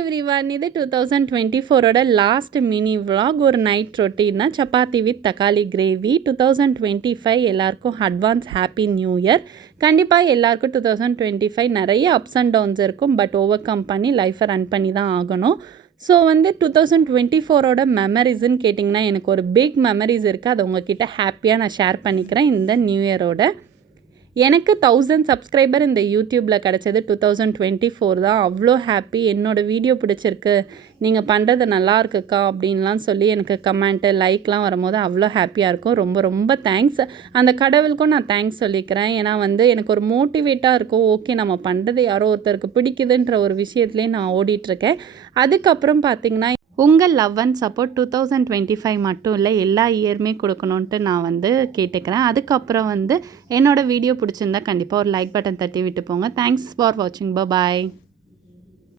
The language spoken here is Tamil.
எவ்ரிவன், இது 2024ஓட லாஸ்ட் மினி விலாக். ஒரு நைட் ரொட்டீன் தான். சப்பாத்தி வித் தக்காளி கிரேவி. 2025 எல்லாருக்கும் அட்வான்ஸ் ஹாப்பி நியூ இயர். கண்டிப்பாக எல்லாருக்கும் 2025 நிறைய அப்ஸ் அண்ட் டவுன்ஸ் இருக்கும். பட் ஓவர் கம் பண்ணி லைஃப்பை ரன் பண்ணி தான் ஆகணும். ஸோ 2024ஓட மெமரிஸ்ன்னு கேட்டிங்கன்னா எனக்கு ஒரு பிக் மெமரிஸ் இருக்குது. அதை உங்ககிட்ட ஹாப்பியாக நான் ஷேர் பண்ணிக்கிறேன் இந்த நியூ இயரோட. எனக்கு 1000 சப்ஸ்கிரைபர் இந்த யூடியூப்பில் கிடச்சது 2024 தான். அவ்வளோ ஹாப்பி. என்னோடய வீடியோ பிடிச்சிருக்கு, நீங்கள் பண்ணுறது நல்லா இருக்குக்கா அப்படின்லாம் சொல்லி எனக்கு கமெண்ட்டு லைக்லாம் வரும்போது அவ்வளோ ஹாப்பியாக இருக்கும். ரொம்ப ரொம்ப தேங்க்ஸ். அந்த கடவுளுக்கும் நான் தேங்க்ஸ் சொல்லிக்கிறேன். ஏன்னா எனக்கு ஒரு மோட்டிவேட்டாக இருக்கும். ஓகே, நம்ம பண்ணுறது யாரோ ஒருத்தருக்கு பிடிக்குதுன்ற ஒரு விஷயத்துலேயே நான் ஓடிட்டுருக்கேன். அதுக்கப்புறம் பார்த்திங்கன்னா உங்கள் லவ் அண்ட் சப்போர்ட் 2025 மட்டும் இல்லை, எல்லா இயருமே கொடுக்கணுன்ட்டு நான் கேட்டுக்கிறேன். அதுக்கப்புறம் என்னோடய வீடியோ பிடிச்சிருந்தா கண்டிப்பாக ஒரு லைக் பட்டன் தட்டி விட்டு போங்க. தேங்க்ஸ் ஃபார் வாட்சிங். பாய்.